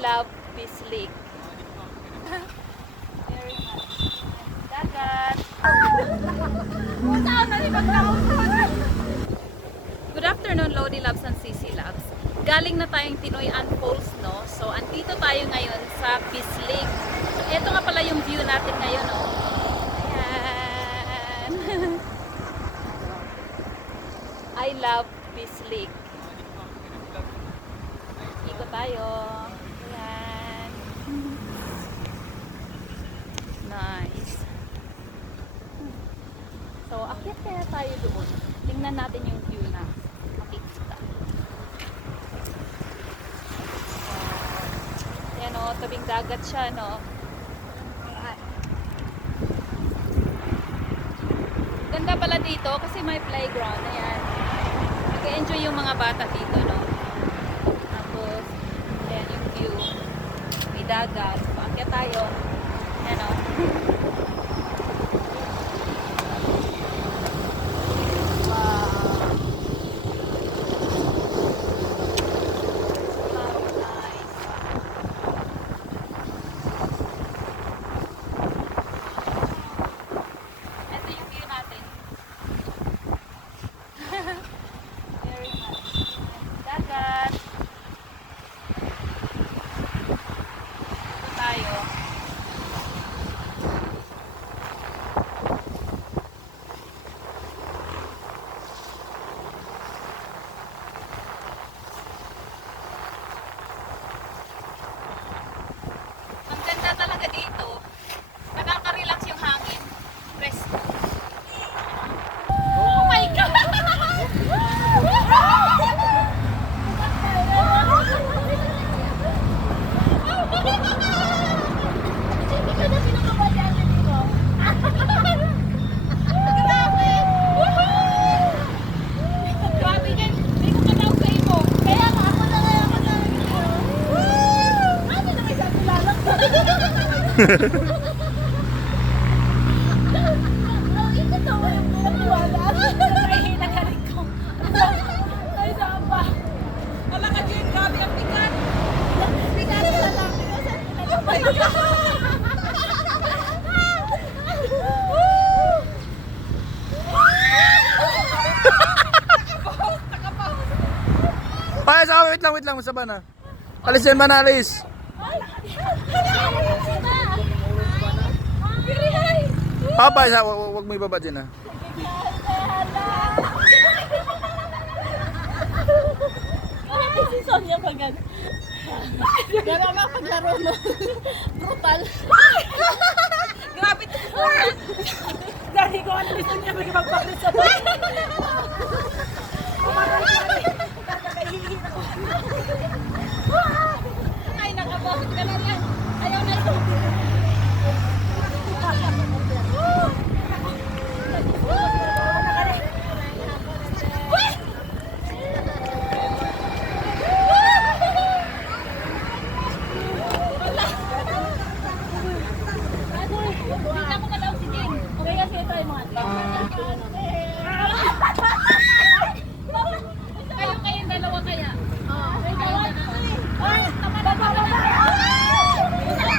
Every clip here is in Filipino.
love Peace Lake. Very much. Dagat. Good afternoon, Lodi Labs and CC Labs. Galing na tayong Tinoyan Falls, no? So, andito tayo ngayon sa Peace Lake. So, ito nga pala yung view natin ngayon, no? Ayan. I love Peace Lake. Ikot tayo. Ayan. Nice. So, akyat kaya tayo doon. Tingnan natin yung view na makikita. Yan o, tabing dagat siya, no? Ganda pala dito kasi may playground. Ayan. Nag-enjoy yung mga bata dito, no? Tapos, ayan yung view. May dagat. So, akyat tayo. Ayan o. Wow. Wow, nice. Ito yung view natin. Very much. Dagat. Ito tayo. Ang ganda talaga dito. Nakaka-relax yung hangin. Presko. Oh my God! Grabe din. Hindi ko kataw sa imo. Kaya nga ako na kaya ako na. Ano na may sabi lalang? Ito to yung pinagwala. Nahihina ka rin ko. Ay, saan pa? Wala ka, Jen. Grabe ang bigat. Bigat na lang. Oh my God! Ay, sa wait lang, wait lang, sa na. Alis yan ba na alis? Papa, sa, wag, wag mo ibaba dyan ah. Si Sonia pag gan. Gano'n lang paglaro mo. Brutal. Grabe to. Dahil ko ano gusto niya magpapakit sa bahay. Ay, nakabakit ka na lang. Ayaw na ito. Kita mo ka daw si Jing. Kaya siya tayo mga Kayo kayong dalawa kaya? Oo. Kayong dalawa. Ay, tama na tama na. Ano to? Ay, sasayang! Saan na ni Pagkaon?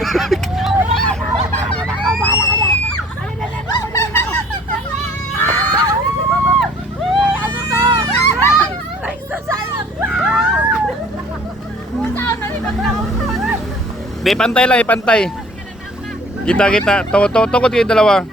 Di, pantay lang, ipantay. Kita, kita. To, to, ko dalawa.